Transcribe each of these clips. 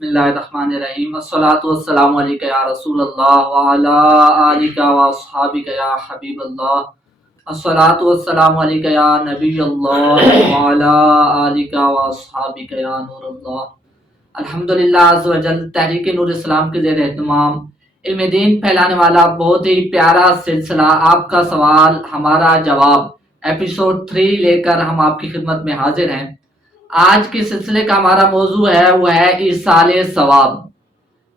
बिस्मिल्लाहिर्रहमानिर्रहीम अस्सलातु वस्सलामु अलैका या रसूल अल्लाह व अला आलिका व अस्हाबिका या हबीब अल्लाह अस्सलातु वस्सलामु अलैका या नबी अल्लाह व अला आलिका व अस्हाबिका या नूर अल्लाह। अल्हम्दुलिल्लाह अज़्ज़ व जल तहरीक नूर इस्लाम के ज़ेर एहतमाम इल्म दीन फैलाने वाला बहुत ही प्यारा सिलसिला आपका सवाल हमारा जवाब एपिसोड 3 लेकर हम आपकी खिदमत में हाजिर हैं। आज के सिलसिले का हमारा मौजू है वो है ईसाले सवाब।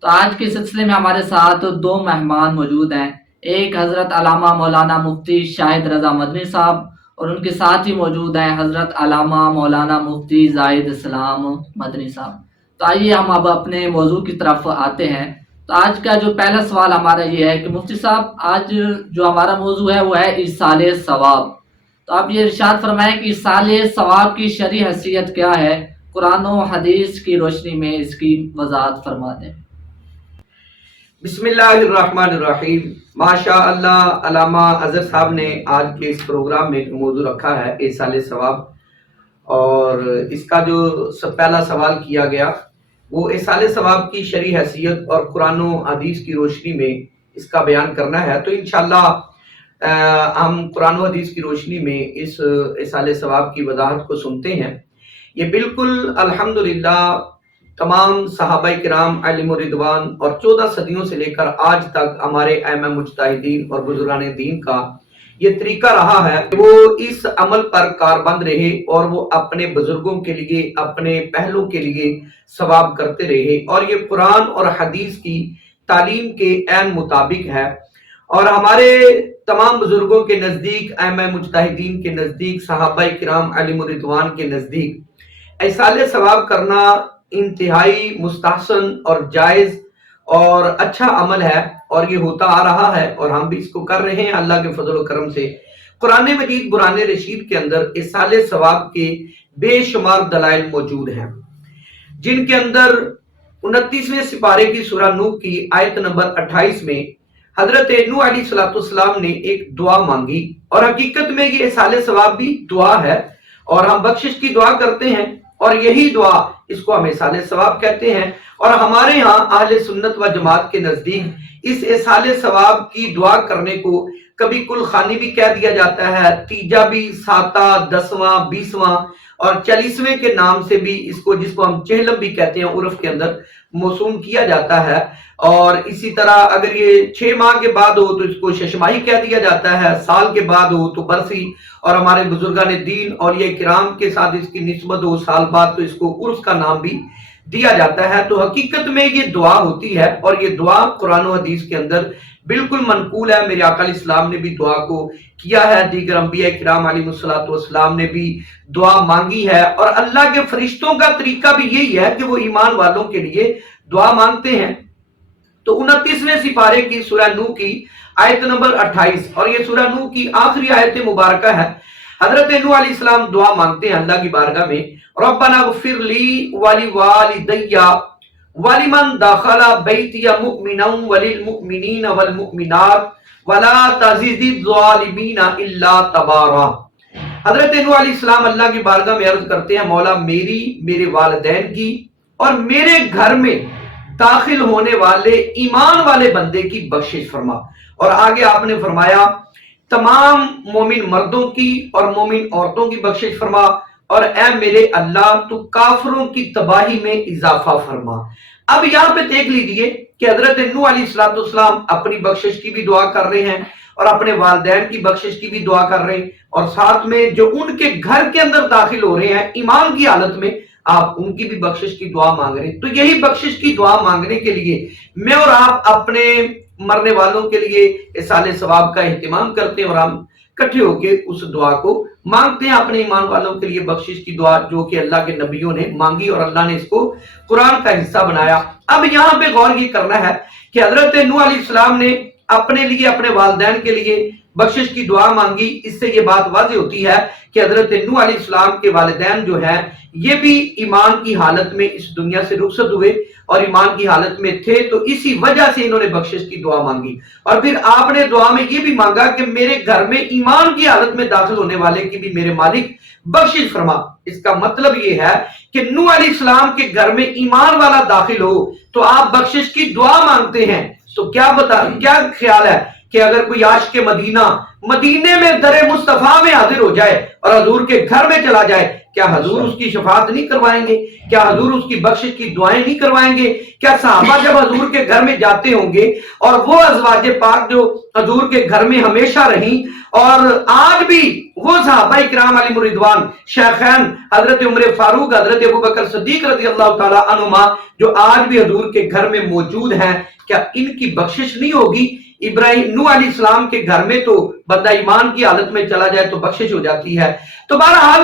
तो आज के सिलसिले में हमारे साथ दो मेहमान मौजूद हैं, एक हज़रत अल्लामा मौलाना मुफ्ती शाहिद रज़ा मदनी साहब और उनके साथ ही मौजूद हैं हज़रत अल्लामा मौलाना मुफ्ती जाहिद इस्लाम मदनी साहब। तो आइए हम अब अपने मौजू की तरफ आते हैं। तो आज का जो पहला सवाल हमारा ये है कि मुफ्ती साहब, आज जो हमारा मौजू है वो है ईसाले सवाब। तो आप ये इरशाद फरमाएं कि साले सवाब की शरई हैसियत क्या है, कुरान और हदीस की रोशनी में इसकी वजाहत फरमा दें। बिस्मिल्लाहिर्रहमानिर्रहीम। माशा अल्लाह, अल्लामा अज़हर साहब ने आज के इस प्रोग्राम में मौजू रखा है इसाले सवाब, और इसका जो पहला सवाल किया गया वो इसाले सवाब की शरई हैसियत और कुरान और हदीस की रोशनी में इसका बयान करना है। तो इंशाअल्लाह हम कुरान और हदीस की रोशनी में इस इसाले सवाब की वजाहत को सुनते हैं। ये बिल्कुल अल्हम्दुलिल्लाह तमाम सहाबाए किराम अलैहिम रिदवान और 14 सदियों से लेकर आज तक हमारे अइम्मा मुज्तहिदीन और बुजुर्गान दीन का ये तरीका रहा है कि वो इस अमल पर कारबंद रहे और वो अपने बुजुर्गों के लिए, अपने पहलों के लिए सवाब करते रहे, और ये कुरान और हदीस की तालीम के ऐन मुताबिक है। और हमारे तमाम बुजुर्गों के नज़दीक, अइम्मा मुज्तहिदीन के नज़दीक, सहाबाए किराम अलैहिम रिदवान के नज़दीक इसाले सवाब करना इंतहाई मुस्तहसन और जायज़ और अच्छा अमल है, और ये होता आ रहा है और हम भी इसको कर रहे हैं अल्लाह के फजल और करम से। कुरान मजीद बुरान रशीद के अंदर इसाले सवाब के बेशुमार दलाइल मौजूद हैं, जिनके अंदर 29वें सिपारे की सूरह नूह की आयत नंबर 28 में हजरत नूह अलैहिस्सलाम ने एक दुआ मांगी, और हकीकत में ये इसाले सवाब भी दुआ है और हम बख्शिश की दुआ करते हैं, और यही दुआ इसको हम इसाले सवाब कहते हैं। और हमारे यहाँ अहले सुन्नत व जमात के नजदीक इस इसाले सवाब की दुआ करने को कभी कुल खानी भी कह दिया जाता है, तीजा भी, साता, 10वां, 20वां और 40वें के नाम से भी इसको, जिसको हम चेहलम भी कहते हैं, उर्फ के अंदर मौसूम किया जाता है। और इसी तरह अगर ये 6 माह के बाद हो तो इसको शशमाही कह दिया जाता है, साल के बाद हो तो बरसी, और हमारे बुजुर्गान दीन और ये किराम के साथ इसकी निस्बत हो साल बाद तो इसको उर्स का नाम भी दिया जाता है। तो हकीकत में ये दुआ होती है, और ये दुआ कुरान और हदीस के अंदर बिल्कुल मनकूल है। मेरे आका इस्लाम ने भी दुआ को किया है, दीगर अंबिया किराम अलैहिस्सलाम ने भी दुआ मांगी है, और अल्लाह के फरिश्तों का तरीका भी यही है कि वो ईमान वालों के लिए दुआ मांगते हैं। तो 29वें सिपारे की सूरह नूह की आयत नंबर 28, और ये सूरह नूह की आखिरी आयत मुबारक है। हजरत नूह अलैहिस्सलाम दुआ मांगते हैं अल्लाह की बारगाह में, रब्बना गफिर ली वली वालिदैया वलिमन दखला बैतिया मुमिनन वलिल मुमिनीन वल मुमिनात वला तज़िदिज़ ज़ालिमीना इल्ला तबारा। हजरत नूह अलैहिस्सलाम अल्लाह की बारगाह में अर्ज करते हैं, मौला मेरी, मेरे वालिदैन की और मेरे घर में दाखिल होने वाले ईमान वाले बंदे की बख्शिश फरमा। और आगे आपने फरमाया तमाम मोमिन मर्दों की और मोमिन औरतों की बख्शिश फरमा, और ए मेरे अल्लाह तू काफिरों की तबाही में इजाफा फरमा। अब यहाँ पे देख लीजिए कि हजरत नूह अलैहिस्सलाम अपनी बख्शिश की भी दुआ कर रहे हैं और अपने वालिदैन की बख्शिश की भी दुआ कर रहे हैं, और साथ में जो उनके घर के अंदर दाखिल हो रहे हैं ईमान की हालत में, आप उनकी भी बख्शिश की दुआ मांग रहे हैं। तो यही बख्शिश की दुआ मांगने के लिए मैं और आप अपने मरने वालों के लिए इसाले सवाब का एहतिमाम करते हैं, और हम इकट्ठे होकर उस दुआ को मांगते हैं अपने ईमान वालों के लिए, बख्शिश की दुआ जो कि अल्लाह के नबियों ने मांगी और अल्लाह ने इसको कुरान का हिस्सा बनाया। अब यहाँ पे गौर ये करना है कि हजरत नूह अलैहिस्सलाम ने اپنے لیے اپنے والدین کے لیے بخشش کی دعا مانگی، اس سے یہ بات واضح ہوتی ہے کہ حضرت نوح علیہ السلام کے والدین جو ہیں یہ بھی ایمان کی حالت میں اس دنیا سے رخصت ہوئے اور ایمان کی حالت میں تھے، تو اسی وجہ سے انہوں نے بخشش کی دعا مانگی۔ اور پھر آپ نے دعا میں یہ بھی مانگا کہ میرے گھر میں ایمان کی حالت میں داخل ہونے والے کی بھی میرے مالک بخشش فرما۔ اس کا مطلب یہ ہے کہ نوح علیہ السلام کے گھر میں ایمان والا داخل ہو تو آپ بخشش کی دعا مانگتے ہیں۔ تو کیا خیال ہے کہ اگر کوئی عاشق مدینے میں در مصطفیٰ میں حاضر ہو جائے اور حضور کے گھر میں چلا جائے، کیا حضور اس کی شفاعت نہیں کروائیں گے؟ کیا حضور اس کی بخشش کی دعائیں نہیں کروائیں گے؟ کیا صحابہ جب حضور کے گھر میں جاتے ہوں گے اور وہ ازواج پاک جو حضور کے گھر میں ہمیشہ رہیں، اور آج بھی وہ صحابہ اکرام علیہم رضوان شیخین حضرت عمر فاروق، حضرت ابوبکر صدیق رضی اللہ تعالی عنہما جو آج بھی حضور کے گھر میں موجود ہیں، کیا ان کی بخشش نہیں ہوگی؟ نوح علیہ السلام کے گھر میں تو بندہ ایمان کی حالت میں چلا جائے تو بخشش ہو جاتی ہے۔ تو بہرحال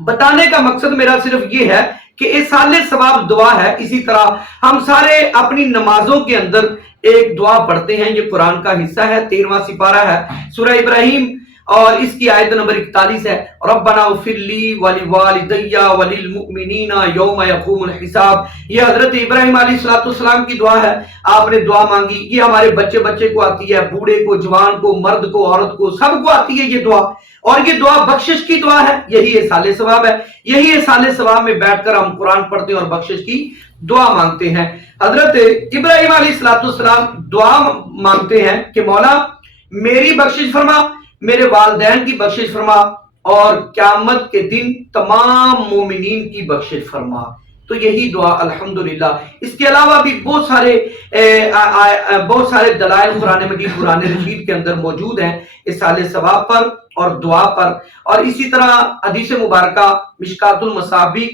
بتانے کا مقصد میرا صرف یہ ہے کہ ایصال ثواب دعا ہے۔ اسی طرح ہم سارے اپنی نمازوں کے اندر ایک دعا پڑھتے ہیں، یہ قرآن کا حصہ ہے، 13واں سپارہ ہے سورہ ابراہیم، اور اس کی آیت نمبر 41 ہے، ربنا اغفر لی ولوالدی وللمؤمنین یوم یقوم الحساب۔ یہ حضرت ابراہیم علیہ السلام کی دعا ہے، آپ نے دعا مانگی، یہ ہمارے بچے کو آتی ہے، بوڑھے کو، جوان کو، مرد کو، عورت کو، سب کو آتی ہے یہ دعا، اور یہ دعا بخشش کی دعا ہے، یہی ایصال ثواب ہے۔ یہی ایصال ثواب میں بیٹھ کر ہم قرآن پڑھتے ہیں اور بخشش کی دعا مانگتے ہیں۔ حضرت ابراہیم علیہ السلام دعا مانگتے ہیں کہ مولا میری بخشش فرما، میرے والدین کی بخشش فرما، اور قیامت کے دن تمام مومنین کی بخشش فرما۔ تو یہی دعا الحمدللہ۔ اس کے علاوہ بھی بہت سارے دلائل قرآن مجید، قرآن رشید کے اندر موجود ہیں ایصال ثواب پر اور دعا پر۔ اور اسی طرح حدیث مبارکہ مشکات المصابیح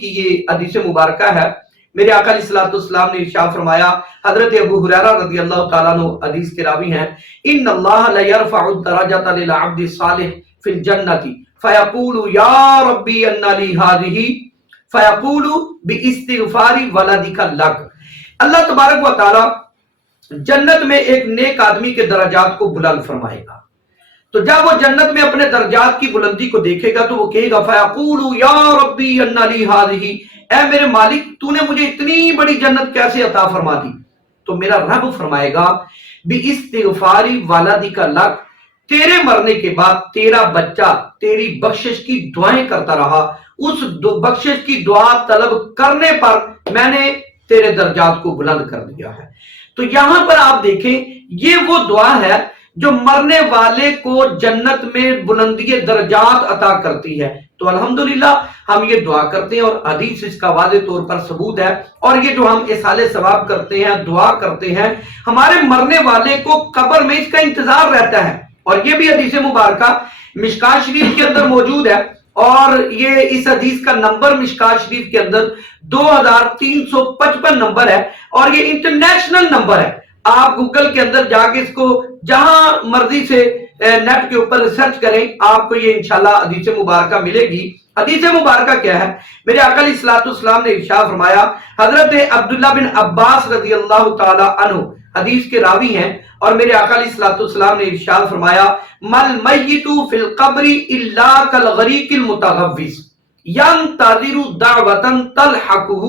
کی یہ حدیث مبارکہ ہے، میرے آقا علیہ السلام نے ارشاد فرمایا، حضرت ابو ہریرہ رضی اللہ تعالیٰ عنہ حدیث کے راوی ہیں، ان اللہ لیرفع الدرجۃ للعبد الصالح فی الجنۃ فیقول یا ربی ان لی ہذہ فیقول باستغفار ولدک لک۔ اللہ تبارک و تعالیٰ جنت میں ایک نیک آدمی کے درجات کو بلند فرمائے گا، تو جب وہ جنت میں اپنے درجات کی بلندی کو دیکھے گا تو وہ کہے گا فیقول یا ربی ان لی ہذہ، اے میرے مالک تو نے مجھے اتنی بڑی جنت کیسے عطا فرما دی؟ تو میرا رب فرمائے گا باستغفار ولدک لک، تیرے مرنے کے بعد تیرا بچہ تیری بخشش کی دعائیں کرتا رہا، اس بخشش کی دعا طلب کرنے پر میں نے تیرے درجات کو بلند کر دیا ہے۔ تو یہاں پر آپ دیکھیں یہ وہ دعا ہے جو مرنے والے کو جنت میں بلندی درجات عطا کرتی ہے۔ تو الحمدللہ ہم یہ دعا کرتے ہیں اور حدیث اس کا واضح طور پر ثبوت ہے، اور یہ جو ہم ایصال ثواب کرتے ہیں، دعا کرتے ہیں، ہمارے مرنے والے کو قبر میں اس کا انتظار رہتا ہے۔ اور یہ بھی حدیث مبارکہ مشکات شریف کے اندر موجود ہے، اور یہ اس حدیث کا نمبر مشکات شریف کے اندر 2355 نمبر ہے، اور یہ انٹرنیشنل نمبر ہے۔ آپ گوگل کے اندر جا کے اس کو جہاں مرضی سے نیٹ کے اوپر ریسرچ کریں، آپ کو یہ انشاءاللہ حدیث مبارکہ ملے گی۔ حدیث مبارکہ کیا ہے؟ میرے آقا علیہ السلام نے ارشاد فرمایا، حضرت عبداللہ بن عباس رضی اللہ تعالی عنہ حدیث کے راوی ہیں، اور میرے آقا علیہ السلام نے ارشاد فرمایا، مل میت فی القبر الا کالغریق المتغوث ینتظر دعوۃ تلحقہ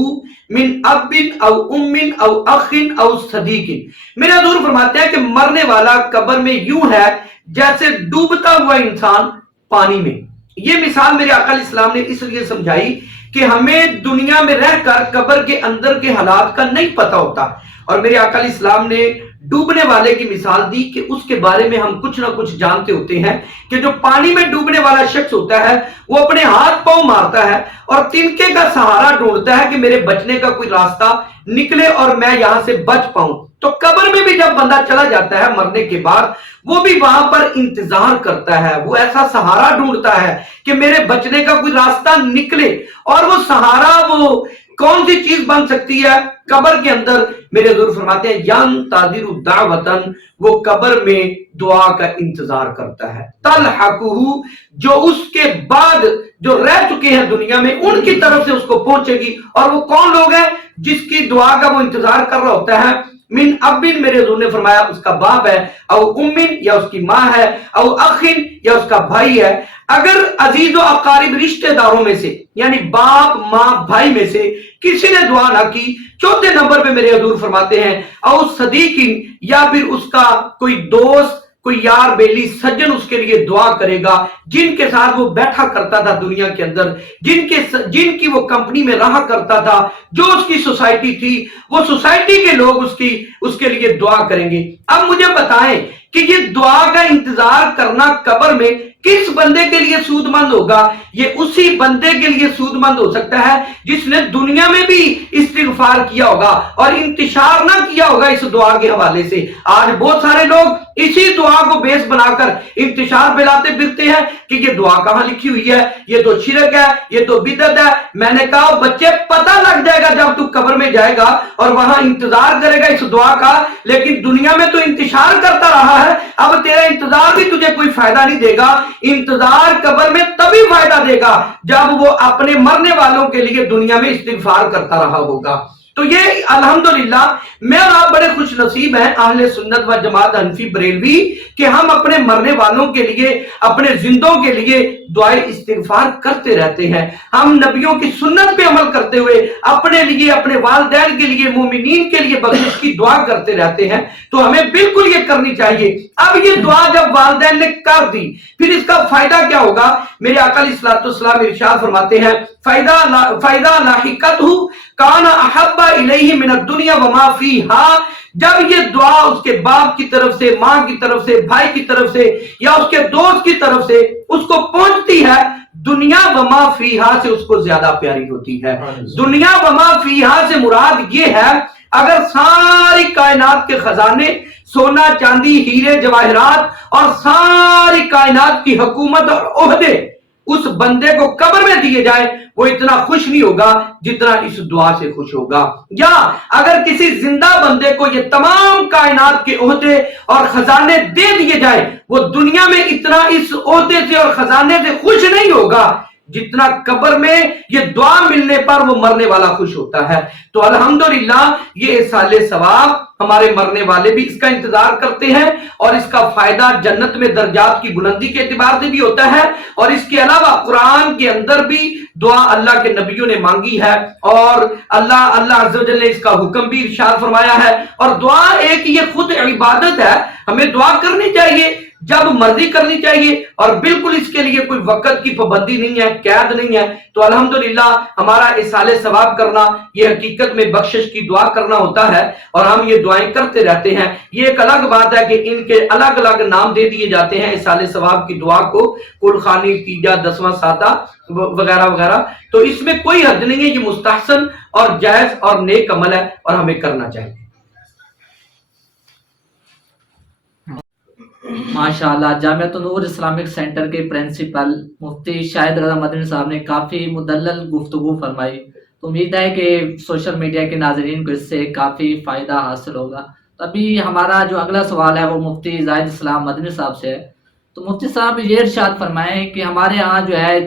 من اب او ام او اخ او صدیق۔ میرے حضور فرماتے ہیں کہ مرنے والا قبر میں یوں ہے جیسے ڈوبتا ہوا انسان پانی میں۔ یہ مثال میرے آقا علیہ السلام نے اس لیے سمجھائی کہ ہمیں دنیا میں رہ کر قبر کے اندر کے حالات کا نہیں پتا ہوتا، اور میرے آقا علیہ السلام نے ڈوبنے والے کی مثال دی کہ اس کے بارے میں ہم کچھ نہ کچھ جانتے ہوتے ہیں کہ جو پانی میں ڈوبنے والا شخص ہوتا ہے وہ اپنے ہاتھ پاؤں مارتا ہے اور تنکے کا سہارا ڈھونڈتا ہے کہ میرے بچنے کا کوئی راستہ نکلے اور میں یہاں سے بچ پاؤں۔ تو قبر میں بھی جب بندہ چلا جاتا ہے مرنے کے بعد، وہ بھی وہاں پر انتظار کرتا ہے، وہ ایسا سہارا ڈھونڈتا ہے کہ میرے بچنے کا کوئی راستہ نکلے، اور وہ سہارا وہ کون سی چیز بن سکتی ہے قبر کے اندر؟ میرے حضور فرماتے ہیں ینتظر دعوتن، وہ قبر میں دعا کا انتظار کرتا ہے، تلحقہ، جو اس کے بعد جو رہ چکے ہیں دنیا میں ان کی طرف سے اس کو پہنچے گی۔ اور وہ کون لوگ ہیں جس کی دعا کا وہ انتظار کر رہا ہوتا ہے؟ मिन अबिन, मेरे हुजूर ने फरमाया उसका बाप है, औ उम्मिन या उसकी माँ है, औ अखिन या उसका भाई है। अगर अजीज और अकारिब रिश्तेदारों में से यानी बाप माँ भाई में से किसी ने दुआ ना की, चौथे नंबर पे मेरे हुजूर फरमाते हैं औ सदीकिन, या फिर उसका कोई दोस्त, कोई यार बेली सज्जन उसके लिए दुआ करेगा, जिनके साथ वो बैठा करता था दुनिया के अंदर, जिनकी वो कंपनी में रहा करता था, जो उसकी सोसाइटी थी, वो सोसाइटी के लोग उसके लिए दुआ करेंगे। अब मुझे बताएं कि ये दुआ का इंतजार करना कब्र में किस बंदे के लिए सूदमंद होगा? ये उसी बंदे के लिए सूदमंद हो सकता है जिसने दुनिया में भी इस्तिगफार किया होगा और इंतशार ना किया होगा इस दुआ के हवाले से। आज बहुत सारे लोग इसी दुआ को बेस बनाकर इंतशार फैलाते फिरते हैं कि ये दुआ कहां लिखी हुई है, ये तो शिरक है, ये तो बिदअत है। मैंने कहा बच्चे, पता लग जाएगा जब तू कब्र में जाएगा और वहां इंतजार करेगा इस दुआ का, लेकिन दुनिया में तो इंतशार करता रहा है, अब तेरा इंतजार भी तुझे कोई फायदा नहीं देगा। इंतजार कब्र में तभी फायदा देगा जब वो अपने मरने वालों के लिए दुनिया में इस्तिगफार करता रहा होगा। तो ये अल्हम्दुलिल्लाह मैं और आप बड़े खुश नसीब हैं अहले सुन्नत व जमात हनफी बरेलवी कि हम अपने मरने वालों के लिए, अपने जिंदों के लिए दुआए इस्तिगफार करते रहते हैं। हम नबियों की सुन्नत पे अमल करते हुए अपने लिए, अपने वालिदैन के लिए, मोमिनीन के लिए बख्शिश की दुआ करते रहते हैं। तो हमें बिल्कुल ये करनी चाहिए। अब ये दुआ जब वालिदैन ने कर दी, फिर इसका फायदा क्या होगा? मेरे आका अलैहिस्सलाम इरशाद फरमाते हैं, फायदा लाहिकतहु काना अहब्बा इलैहि मिन दुनिया व मा फीहा। जब ये दुआ उसके बाप की तरफ से, माँ की तरफ से, भाई की तरफ से या उसके दोस्त की तरफ से उसको पहुंचती है, दुनिया व मा फीहा से उसको ज्यादा प्यारी होती है। दुनिया व मा फीहा से मुराद ये है, अगर सारी कायनात के खजाने, सोना चांदी हीरे जवाहरात और सारी कायनात की हुकूमत और ओहदे उस बंदे को कब्र में दिए जाए, वो इतना खुश नहीं होगा जितना इस दुआ से खुश होगा। या अगर किसी जिंदा बंदे को ये तमाम कायनात के ओहदे और खजाने दे दिए जाए, वो दुनिया में इतना इस ओहदे से और खजाने से खुश नहीं होगा जितना कब्र में ये दुआ मिलने पर वो मरने वाला खुश होता है। तो अल्हम्दुलिल्लाह ये साले सवाब हमारे मरने वाले भी इसका इंतजार करते हैं और इसका फायदा जन्नत में दर्जात की बुलंदी के एतबार से भी होता है। और इसके अलावा कुरान के अंदर भी दुआ अल्लाह के नबियों ने मांगी है और अल्लाह अज़्ज़ व जल ने इसका हुक्म भी इरशाद फरमाया है। और दुआ एक ये खुद इबादत है, हमें दुआ करनी चाहिए जब मर्जी करनी चाहिए और बिल्कुल इसके लिए कोई वक्त की पाबंदी नहीं है, कैद नहीं है। तो अल्हम्दुलिल्लाह हमारा इसाले सवाब करना ये हकीकत में बख्शिश की दुआ करना होता है और हम ये दुआएं करते रहते हैं। ये एक अलग बात है कि इनके अलग अलग नाम दे दिए जाते हैं इसाले सवाब की दुआ को, कुलखानी, तीजा, 10वां साता वगैरह वगैरह। तो इसमें कोई हद नहीं है, ये मुस्तहसन और जायज और नेक अमल है और हमें करना चाहिए। माशाअल्लाह, जामिअत नूर इस्लामिक सेंटर के प्रिंसिपल मुफ्ती शाहिद रज़ा मदनी साहब ने काफ़ी मुदल्लल गुफ्तगू फरमाई। तो उम्मीद है कि सोशल मीडिया के नाज़रीन को इससे काफ़ी फ़ायदा हासिल होगा। तो अभी हमारा जो अगला सवाल है वो मुफ्ती ज़ाहिद इस्लाम मदनी साहब से है। तो मुफ्ती साहब ये इरशाद फरमाएं कि हमारे यहाँ जो है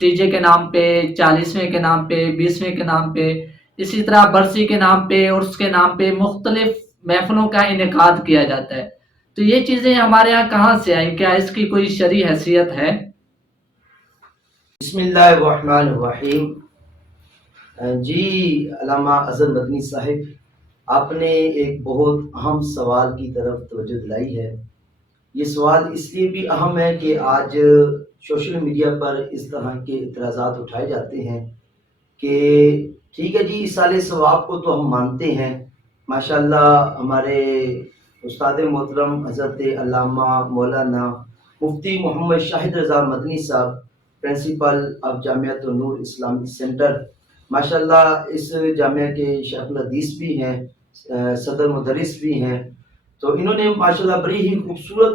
तीजे के नाम पे, 40वें के नाम पे, 20वें के नाम पे, इसी तरह बरसी के नाम पे और उसके नाम पे मुख्तलिफ महफिलों का इनेकाद किया जाता है। तो ये चीजें हमारे यहाँ कहाँ से आई? क्या इसकी कोई शरई हैसियत है? बिस्मिल्लाहिर्रहमानिर्रहीम। जी अल्लामा अज़हर मदनी साहिब, आपने एक बहुत अहम सवाल की तरफ तवज्जो दिलाई है। ये सवाल इसलिए भी अहम है कि आज सोशल मीडिया पर इस तरह के इतराज़ात उठाए जाते हैं कि ठीक है जी, इसाले सवाब को तो हम मानते हैं, माशाअल्लाह हमारे उस्ताद मोहतरम हज़रत अल्लामा मौलाना मुफ्ती Mohammad Shahid Raza Madani sahab, principal of Jamiat Noor Islamic centre, माशाअल्लाह इस जामिया के शेखुल हदीस भी हैं, सदर मुदर्रिस भी हैं। तो इन्होंने माशाअल्लाह बड़ी ही खूबसूरत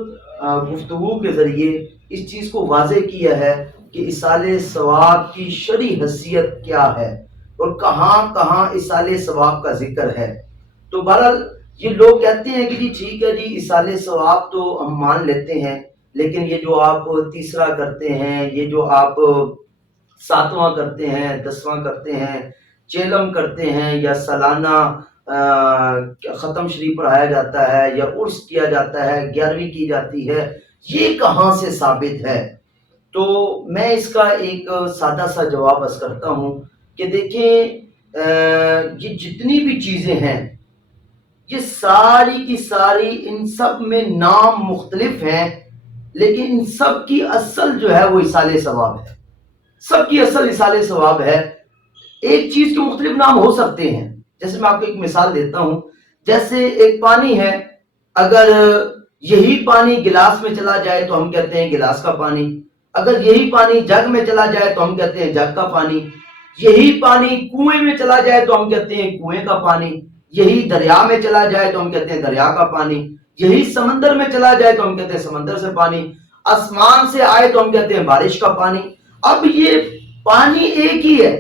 गुफ्तगू के ज़रिए इस चीज़ को वाज़े किया है कि इसाले सवाब की शरई हैसियत क्या है और कहाँ कहाँ इसाले सवाब का जिक्र है। तो बहरहाल ये लोग कहते हैं कि जी ठीक है जी, इसाले सवाब तो हम मान लेते हैं, लेकिन ये जो आप तीसरा करते हैं, ये जो आप 7वां करते हैं, 10वां करते हैं, चेलम करते हैं या सालाना ختم شریف پڑھایا جاتا ہے یا عرس کیا جاتا ہے، 11ویں کی جاتی ہے، یہ کہاں سے ثابت ہے؟ تو میں اس کا ایک سادہ سا جواب عرض کرتا ہوں کہ دیکھیں یہ جتنی بھی چیزیں ہیں یہ ساری کی ساری ان سب میں نام مختلف ہیں، لیکن ان سب کی اصل جو ہے وہ اصالِ ثواب ہے. سب کی اصل اصالِ ثواب ہے. ایک چیز کے مختلف نام ہو سکتے ہیں، جیسے میں آپ کو ایک مثال دیتا ہوں. جیسے ایک پانی ہے، اگر یہی پانی گلاس میں چلا جائے تو ہم کہتے ہیں گلاس کا پانی، اگر یہی پانی جگ میں چلا جائے تو ہم کہتے ہیں جگ کا پانی، یہی پانی کنویں میں چلا جائے تو ہم کہتے ہیں کنویں کا پانی، یہی دریا میں چلا جائے تو ہم کہتے ہیں دریا کا پانی، یہی سمندر میں چلا جائے تو ہم کہتے ہیں سمندر سے پانی، آسمان سے آئے تو ہم کہتے ہیں بارش کا پانی. اب یہ پانی ایک ہی ہے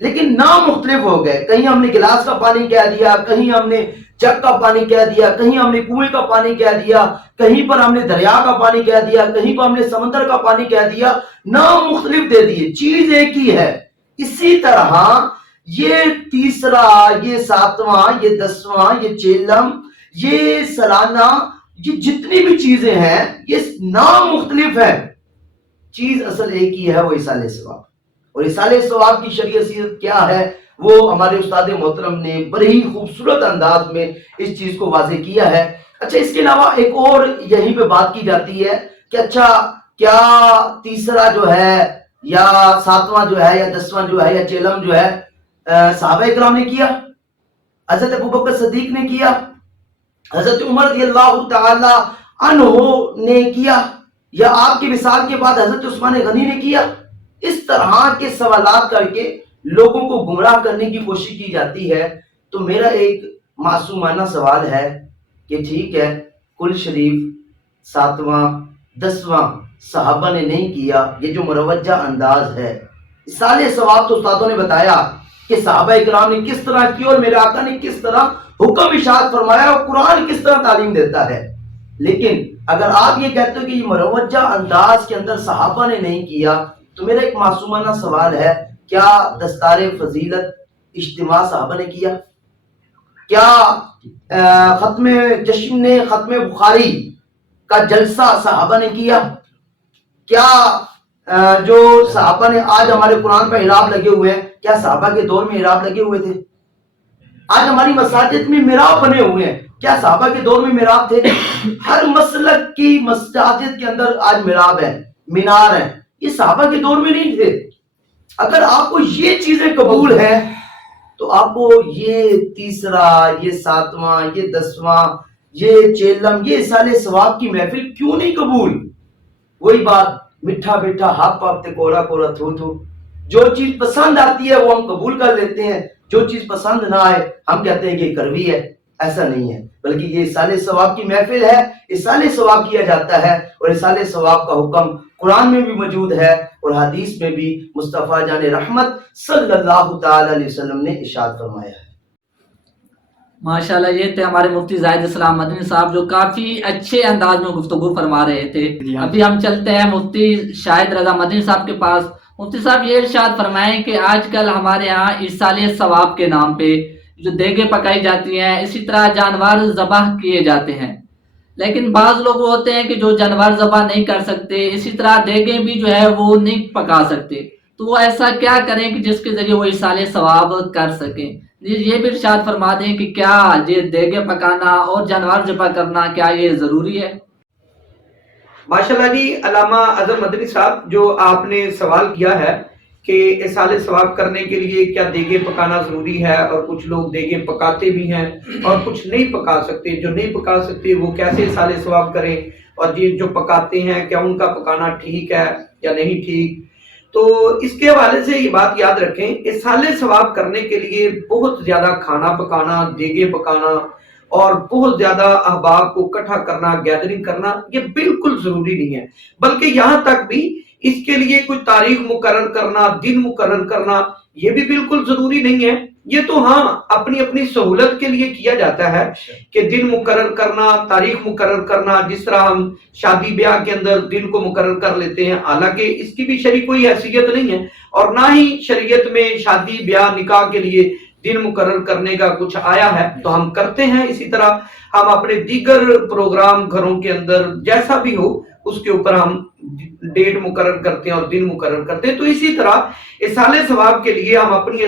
لیکن نام مختلف ہو گئے. کہیں ہم نے گلاس کا پانی کہہ دیا، کہیں ہم نے جگ کا پانی کہہ دیا، کہیں ہم نے کنویں کا پانی کہہ دیا، کہیں پر ہم نے دریا کا پانی کہہ دیا، کہیں پر ہم نے سمندر کا پانی کہہ دیا. نام مختلف دے دیے، چیز ایک ہی ہے. اسی طرح یہ تیسرا، یہ ساتواں، یہ 10واں، یہ چیلم، یہ سالانہ، یہ جتنی بھی چیزیں ہیں یہ نام مختلف ہے، چیز اصل ایک ہی ہے، وہ اصالِ ثواب. اور اصالِ ثواب کی شریعت کیا ہے وہ ہمارے استاد محترم نے بڑے ہی خوبصورت انداز میں اس چیز کو واضح کیا ہے. اچھا، اس کے علاوہ ایک اور یہیں پہ بات کی جاتی ہے کہ اچھا کیا تیسرا جو ہے یا ساتواں جو ہے یا 10واں جو ہے یا چیلم جو ہے صحابہ اکرام نے کیا، حضرت ابوبکر صدیق نے کیا، حضرت عمر رضی اللہ تعالی عنہ نے کیا، یا آپ کی مثال کے بعد حضرت عثمان غنی نے کیا؟ اس طرح کے سوالات کر کے لوگوں کو گمراہ کرنے کی کوشش کی جاتی ہے. تو میرا ایک معصومانہ سوال ہے کہ ٹھیک ہے، کل شریف 7واں 10واں صحابہ نے نہیں کیا، یہ جو مروجہ انداز ہے، اصالِ ثواب تو استادوں نے بتایا کہ صحابہ اکرام نے کس طرح کی اور میرے آقا نے کس طرح حکم ارشاد فرمایا اور قرآن کس طرح تعلیم دیتا ہے. لیکن اگر آپ یہ کہتے ہو کہ یہ مروجہ انداز کے اندر صحابہ نے نہیں کیا، تو میرا ایک معصومانہ سوال ہے، کیا دستار فضیلت اجتماع صحابہ نے کیا؟ کیا ختم جشن ختم بخاری کا جلسہ صحابہ نے کیا؟ کیا جو صحابہ نے آج ہمارے قرآن پر اعراب لگے ہوئے ہیں، کیا صحابہ کے دور میں اعراب لگے ہوئے تھے؟ آج ہماری مساجد میں محراب بنے ہوئے ہیں، کیا صحابہ کے دور میں محراب تھے؟ ہر مسلک کی مساجد کے اندر آج محراب ہے، مینار ہے، یہ صحابہ کے دور میں نہیں تھے. اگر آپ کو یہ چیزیں قبول ہیں تو آپ کو یہ تیسرا، یہ 7واں، یہ 10واں، یہ چیلم، یہ اصالِ ثواب کی محفل کیوں نہیں قبول؟ وہی بات، میٹھا میٹھا ہپ ہپ کورا کورا تھو تھو. جو چیز پسند آتی ہے وہ ہم قبول کر لیتے ہیں، جو چیز پسند نہ آئے ہم کہتے ہیں کہ کڑوی ہے. ایسا نہیں ہے، بلکہ یہ اصالِ ثواب کی محفل ہے، اصالِ ثواب کیا جاتا ہے. اور اصالِ ثواب کا حکم قرآن میں بھی موجود ہے اور حدیث میں بھی مصطفیٰ جان رحمت صلی اللہ تعالی علیہ وسلم نے ارشاد فرمایا ہے. ماشاءاللہ، یہ تھے ہمارے مفتی زاہد اسلام مدنی صاحب جو کافی اچھے انداز میں گفتگو فرما رہے تھے. ابھی ہم چلتے ہیں مفتی شاہد رضا مدنی صاحب کے پاس. مفتی صاحب یہ ارشاد فرمائیں کہ آج کل ہمارے ہاں اصالِ ثواب کے نام پہ جو دیگیں پکائی جاتی ہیں، اسی طرح جانور ذبح کیے جاتے ہیں، لیکن بعض لوگ ہوتے ہیں کہ جو جانور ذبح نہیں کر سکتے، اسی طرح دیگیں بھی جو ہے وہ نہیں پکا سکتے، تو وہ ایسا کیا کریں کہ جس کے ذریعے وہ اصالِ ثواب کر سکیں؟ یہ بھی ارشاد فرما دیں کہ کیا یہ دیگیں پکانا اور جانور ذبح کرنا کیا یہ ضروری ہے؟ ماشاءاللہ جی، علامہ اظہر مدنی صاحب، جو آپ نے سوال کیا ہے کہ اصالِ ثواب کرنے کے لیے کیا دیگیں پکانا ضروری ہے، اور کچھ لوگ دیگیں پکاتے بھی ہیں اور کچھ نہیں پکا سکتے. جو نہیں پکا سکتے وہ کیسے اصالِ ثواب کریں، اور یہ جو پکاتے ہیں کیا ان کا پکانا ٹھیک ہے یا نہیں ٹھیک؟ تو اس کے حوالے سے یہ بات یاد رکھیں، اصالِ ثواب کرنے کے لیے بہت زیادہ کھانا پکانا، دیگیں پکانا اور بہت زیادہ احباب کو اکٹھا کرنا، گیدرنگ کرنا، یہ بالکل ضروری نہیں ہے. بلکہ یہاں تک بھی اس کے لیے کوئی تاریخ مقرر کرنا، دن مقرر کرنا، یہ بھی بالکل ضروری نہیں ہے. یہ تو ہاں اپنی اپنی سہولت کے لیے کیا جاتا ہے کہ دن مقرر کرنا، تاریخ مقرر کرنا، جس طرح ہم شادی بیاہ کے اندر دن کو مقرر کر لیتے ہیں، حالانکہ اس کی بھی شرعی کوئی حیثیت نہیں ہے، اور نہ ہی شریعت میں شادی بیاہ نکاح کے لیے दिन मुकर्रर करने का कुछ आया है तो हम करते हैं। इसी तरह हम अपने दीगर प्रोग्राम घरों के अंदर जैसा भी हो उसके ऊपर हम डेट मुकर्रर करते हैं और दिन मुकर्रर करते हैं। तो इसी तरह इसाले सवाब के लिए हम अपनी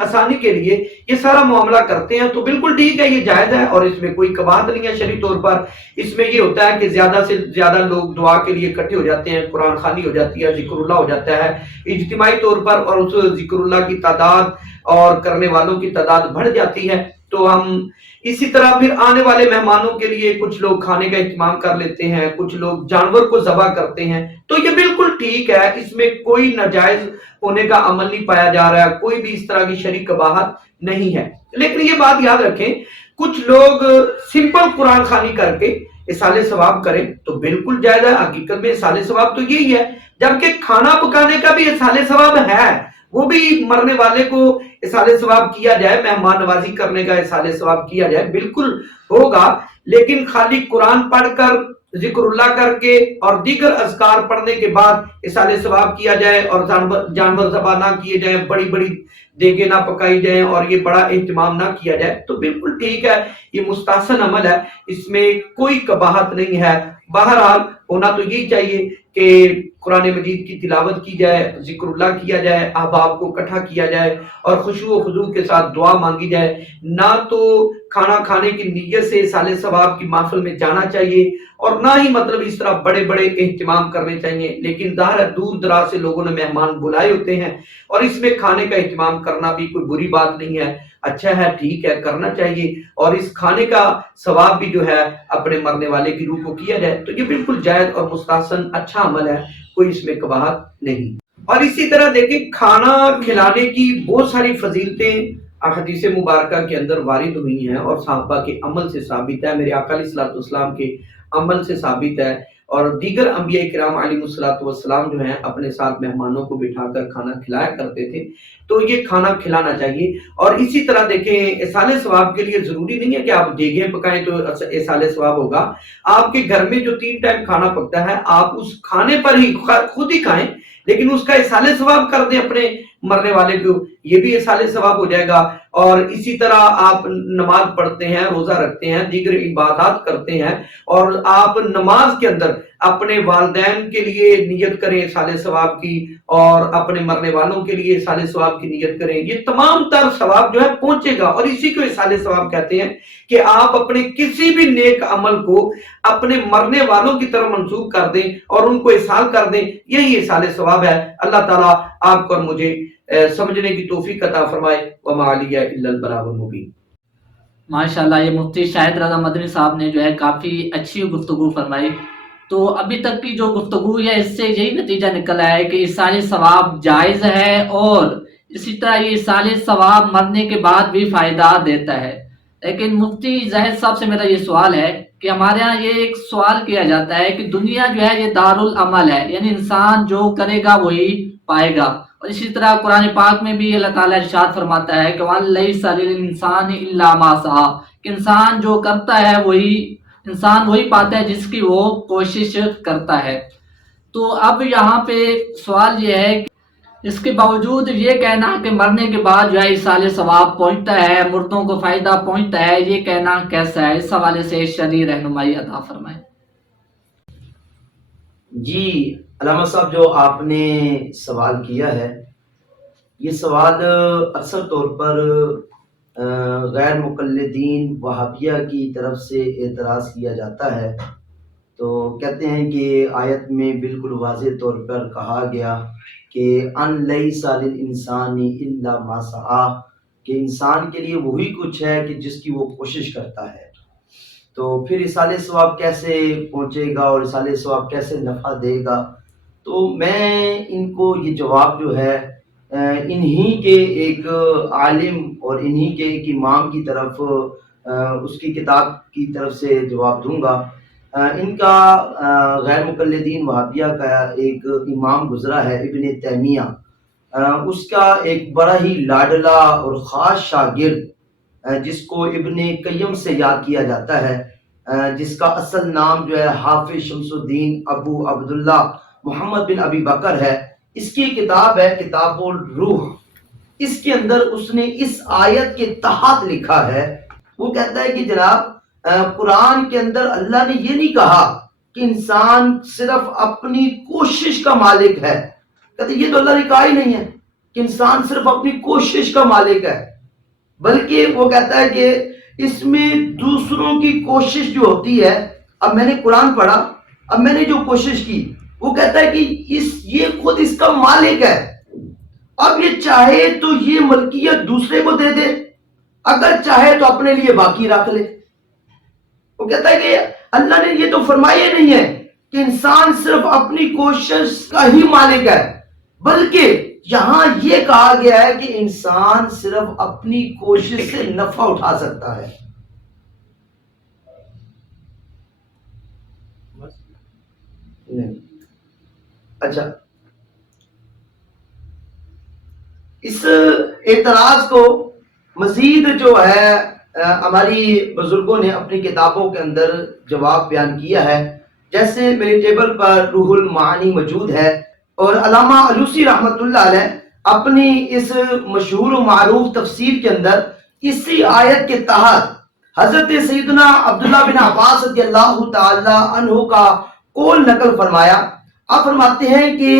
आसानी के लिए ये सारा मामला करते हैं। तो बिल्कुल ठीक है, ये जायज़ है और इसमें कोई कबाहत नहीं है शरई तौर पर। इसमें ये होता है कि ज्यादा से ज्यादा लोग दुआ के लिए इकट्ठे हो जाते हैं, कुरान खानी हो जाती है, जिक्रुल्लाह हो जाता है इज्तिमाई तौर पर, और उस जिक्रुल्लाह की तादाद और करने वालों की तादाद बढ़ जाती है। तो हम इसी तरह फिर आने वाले मेहमानों के लिए कुछ लोग खाने का इंतजाम कर लेते हैं, कुछ लोग जानवर को ज़बह करते हैं। तो ये बिल्कुल ठीक है, इसमें कोई नाजायज होने का अमल नहीं पाया जा रहा है, कोई भी इस तरह की शरई कबाहत नहीं है। लेकिन ये बात याद रखें, कुछ लोग सिंपल कुरान खानी करके इसाले सवाब करें तो बिल्कुल जायज़ है। हकीकत में इसाले सवाब तो यही है, जबकि खाना पकाने का भी इसाले सवाब है, वो भी मरने वाले को इसाले सवाब किया जाए, मेहमान नवाजी करने का इसाले सवाब किया जाए, बिल्कुल होगा। लेकिन खाली कुरान पढ़कर जिक्रुल्लाह करके और दीगर अज़कार पढ़ने के बाद इसाले सवाब किया जाए और जानवर ज़बह ना किए जाए, बड़ी बड़ी देगे ना पकाई जाए और ये बड़ा एहतमाम ना किया जाए, तो बिल्कुल ठीक है, ये मुस्तहसन अमल है, इसमें कोई कबाहत नहीं है। बहरहाल होना तो यही चाहिए कि कुरान मजीद की तिलावत की जाए, जिक्रुल्लाह किया जाए, अहबाब को इकट्ठा किया जाए और खुशू व खुजू के साथ दुआ मांगी जाए। ना तो खाना खाने की नीयत से साले सवाब की महफिल में जाना चाहिए और ना ही मतलब इस तरह बड़े बड़े एहतमाम करने चाहिए। लेकिन ज़ाहिर है दूर दराज से लोगों ने मेहमान बुलाए होते हैं और इसमें खाने का एहतमाम करना भी कोई बुरी बात नहीं है, अच्छा है, ठीक है, करना चाहिए। और इस खाने का सवाब भी जो है अपने मरने वाले की रूह को किया जाए, तो ये बिल्कुल जायज़ और मुस्तहसन अच्छा अमल है, कोई इसमें कबाहत नहीं। और इसी तरह देखिए, खाना खिलाने की बहुत सारी फजीलतें हदीस मुबारक के अंदर वारिद हुई हैं और सहाबा के अमल से साबित है, मेरे आका अलैहिस्सलाम के अमल से साबित है। और दीगर अंबिया किराम अलैहिस्सलाम जो हैं अपने साथ मेहमानों को बिठाकर खाना खिलाया करते थे, तो ये खाना खिलाना चाहिए। और इसी तरह देखें, इसाले सवाब के लिए जरूरी नहीं है कि आप देगें पकाएं तो इसाले सवाब होगा। आपके घर में जो 3 टाइम खाना पकता है, आप उस खाने पर ही खुद ही खाएं, लेकिन उसका इसाले सवाब कर दें अपने मरने वाले को, ये भी इसाले सवाब हो जाएगा। और इसी तरह आप नमाज पढ़ते हैं, रोजा रखते हैं, दीगर इबादत करते हैं और आप नमाज के अंदर अपने वालिदैन के लिए नियत करें साले सवाब की और अपने मरने वालों के लिए साले सवाब की नियत करें, ये तमाम तर सवाब जो है पहुंचेगा। और इसी को साले सवाब कहते हैं कि आप अपने किसी भी नेक अमल को अपने मरने वालों की तरफ मंसूब कर दें और उनको इसाल कर दें, यही साले सवाब है। अल्लाह ताला आपको और मुझे समझने की तौफीक अता फरमाए। वमा अलिया इल्लल बलागुल मुबीन। माशाल्लाह, ये मुफ्ती शाहिद रज़ा मदनी साहब ने जो है काफ़ी अच्छी गुफ्तगू फरमाई। तो अभी तक की जो गुफ्तगू है इससे यही नतीजा निकला है कि इसाले सवाब जायज़ है और इसी तरह ये इसाले सवाब मरने के बाद भी फ़ायदा देता है। लेकिन मुफ्ती जाहिद साहब से मेरा ये सवाल है कि हमारे यहाँ ये एक सवाल किया जाता है कि दुनिया जो है ये दारुल अमल है, यानी इंसान जो करेगा वही पाएगा। और इसी तरह कुरान पाक में भी अल्लाह ताला इरशाद फरमाता है कि वलैसा लिल इंसानी इल्ला मा सआ, कि इंसान जो करता है इंसान वही पाता है जिसकी वो कोशिश करता है। तो अब यहाँ पे सवाल ये है कि इसके बावजूद ये कहना कि मरने के बाद जो है इसाले सवाब पहुँचता है, मुर्दों को फ़ायदा पहुँचता है, ये कहना कैसा है? इस हवाले से शरई रहनुमाई अता फरमाएं। जी अल्लामा साहब, जो आपने सवाल किया है, ये सवाल अक्सर तौर पर गैर मुक़ल्लिदीन वहाबिया की तरफ से एतराज़ किया जाता है। तो कहते हैं कि आयत में बिल्कुल वाज़ेह तौर पर कहा गया कि अन लैसा लिल इंसानी इल्ला मा सआ, कि इंसान के लिए वही कुछ है कि जिसकी वो कोशिश करता है। तो फिर इसाले सवाब कैसे पहुँचेगा और इसाले सवाब कैसे नफ़ा देगा? तो मैं इनको ये जवाब जो है इन्हीं के एक आलिम और इन्हीं के एक इमाम की तरफ उसकी किताब की तरफ से जवाब दूंगा। इनका गैर मुक़ल्लिदीन वहाबिया का एक इमाम गुजरा है, इब्न तैमिया, उसका एक बड़ा ही लाडला और ख़ास शागिर्द जिसको इब्न क़य्यम से याद किया जाता है, जिसका असल नाम जो है हाफिज़ शम्सुद्दीन अबू अब्दुल्ला मोहम्मद बिन अबी बकर है। इसकी किताब है किताबुल रूह। اس کے اندر اس نے اس آیت کے تحت لکھا ہے. وہ کہتا ہے کہ جناب قرآن کے اندر اللہ نے یہ نہیں کہا کہ انسان صرف اپنی کوشش کا مالک ہے. کہتے یہ تو اللہ نے کہا ہی نہیں ہے کہ انسان صرف اپنی کوشش کا مالک ہے، بلکہ وہ کہتا ہے کہ اس میں دوسروں کی کوشش جو ہوتی ہے، اب میں نے قرآن پڑھا، اب میں نے جو کوشش کی، وہ کہتا ہے کہ یہ خود اس کا مالک ہے. اب یہ چاہے تو یہ ملکیت دوسرے کو دے دے، اگر چاہے تو اپنے لیے باقی رکھ لے. وہ کہتا ہے کہ اللہ نے یہ تو فرمایا نہیں ہے کہ انسان صرف اپنی کوشش کا ہی مالک ہے، بلکہ یہاں یہ کہا گیا ہے کہ انسان صرف اپنی کوشش سے نفع اٹھا سکتا ہے. اچھا، اس اعتراض کو مزید جو ہے ہماری بزرگوں نے اپنی کتابوں کے اندر جواب بیان کیا ہے. جیسے میرے ٹیبل پر روح المعانی موجود ہے، اور علامہ علوسی رحمۃ اللہ علیہ اپنی اس مشہور و معروف تفسیر کے اندر اسی آیت کے تحت حضرت سیدنا عبداللہ بن عباس رضی اللہ تعالی عنہ کا قول نقل فرمایا. آپ فرماتے ہیں کہ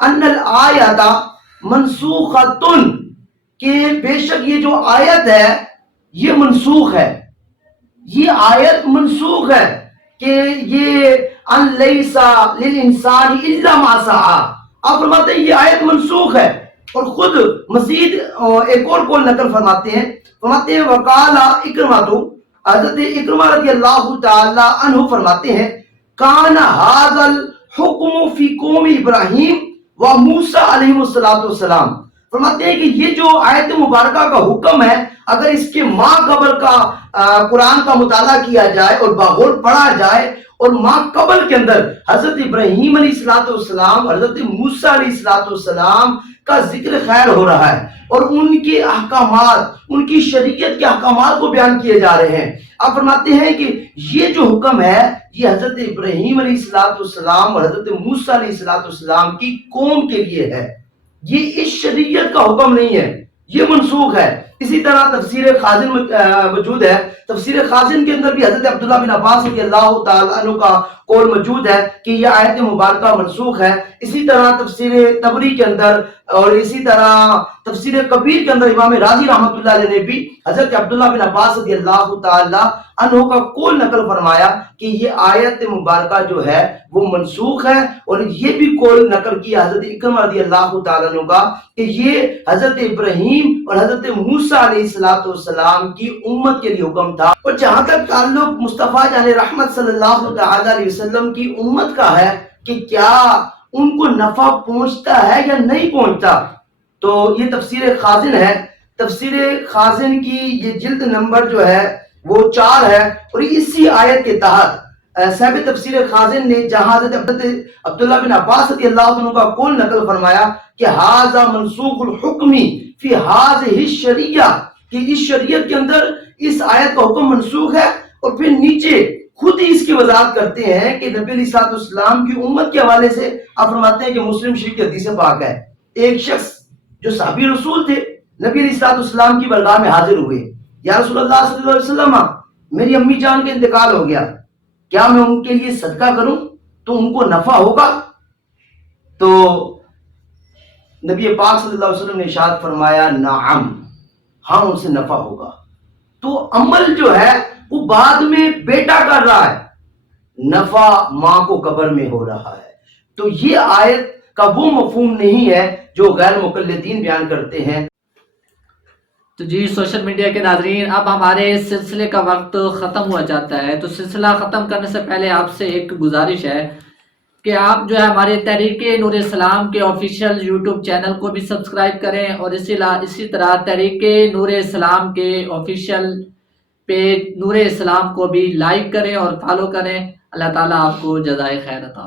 ان الآیات منسوختن، کہ بے شک یہ جو آیت ہے یہ منسوخ ہے، یہ آیت منسوخ ہے، کہ یہ ان لیسا للانسان الا ما سعى. آپ فرماتے ہیں یہ آیت منسوخ ہے، اور خود مزید ایک اور قول نقل فرماتے ہیں وقال اکرمہ، حضرت اکرمہ رضی اللہ تعالی عنہ فرماتے ہیں کان ھذا الحکم فی قوم ابراہیم و موسیٰ علیہ السلام. فرماتے ہیں کہ یہ جو آیت مبارکہ کا حکم ہے، اگر اس کے ماں قبل کا قرآن کا مطالعہ کیا جائے اور باغور پڑھا جائے، اور ماں قبل کے اندر حضرت ابراہیم علیہ السلام، حضرت موسیٰ علیہ السلام کا ذکر خیر ہو رہا ہے، اور ان کے احکامات، ان کی شریعت کے احکامات کو بیان کیے جا رہے ہیں. آپ فرماتے ہیں کہ یہ جو حکم ہے یہ حضرت ابراہیم علیہ السلام اور حضرت موسیٰ علیہ السلام کی قوم کے لیے ہے، یہ اس شریعت کا حکم نہیں ہے، یہ منسوخ ہے. اسی طرح تفسیر خازن موجود ہے. تفسیر خازن کے اندر بھی حضرت عبداللہ بن عباس رضی اللہ تعالی عنہ کا قول موجود ہے کہ یہ آیت مبارکہ منسوخ ہے. اسی طرح تفسیر طبری کے اندر اور اسی طرح تفسیر کبیر کے اندر امام راضی رحمۃ اللہ علیہ نے بھی حضرت عبداللہ بن عباس رضی اللہ تعالی عنہ کا قول نقل فرمایا کہ یہ آیت مبارکہ جو ہے وہ منسوخ ہے. اور یہ بھی قول نقل کیا حضرت اکرمہ رضی اللہ تعالی عنہ کا کہ یہ حضرت ابراہیم اور حضرت موسیٰ علیہ السلام کی امت کے لیے حکم تھا. اور جہاں تک تعلق مصطفیٰ جان رحمت صلی اللہ تعالی علیہ وسلم کی امت کا ہے کہ کیا ان کو نفع پہنچتا ہے یا نہیں پہنچتا، تو یہ تفسیر خازن ہے. تفسیر خازن کی یہ جلد نمبر جو ہے وہ 4 ہے، اور اسی آیت کے تحت صاحب تفسیر خازن نے جہاں حضرت عبداللہ بن عباس رضی اللہ عنہ کا قول نقل فرمایا کہ ھذا منسوخ الحکم فی ھذہ الشریعہ، کہ اس شریعت کے اندر اس آیت کا حکم منسوخ ہے. اور پھر نیچے خود ہی اس کی وضاحت کرتے ہیں کہ نبی علیہ السلام کی امت کے حوالے سے آپ فرماتے ہیں کہ مسلم شریف کی حدیث پاک ہے، ایک شخص جو صحابی رسول تھے نبی علیہ السلام کی بارگاہ میں حاضر ہوئے، یا رسول اللہ صلی اللہ علیہ وسلم میری امی جان کا انتقال ہو گیا، کیا میں ان کے لیے صدقہ کروں تو ان کو نفع ہوگا؟ تو نبی پاک صلی اللہ علیہ وسلم نے ارشاد فرمایا نعم، ہاں ان سے نفع ہوگا. تو عمل جو ہے وہ بعد میں بیٹا کر رہا ہے، نفع ماں کو قبر میں ہو رہا ہے. تو یہ آیت کا وہ مفہوم نہیں ہے جو غیر مقلدین بیان کرتے ہیں. تو جی سوشل میڈیا کے ناظرین، اب ہمارے سلسلے کا وقت ختم ہوا جاتا ہے. تو سلسلہ ختم کرنے سے پہلے آپ سے ایک گزارش ہے کہ آپ جو ہے ہمارے تحریک نور اسلام کے آفیشیل یوٹیوب چینل کو بھی سبسکرائب کریں، اور اسی طرح تحریک نور اسلام کے آفیشیل پیج نور اسلام کو بھی لائک کریں اور فالو کریں. اللہ تعالیٰ آپ کو جزائے خیر عطا.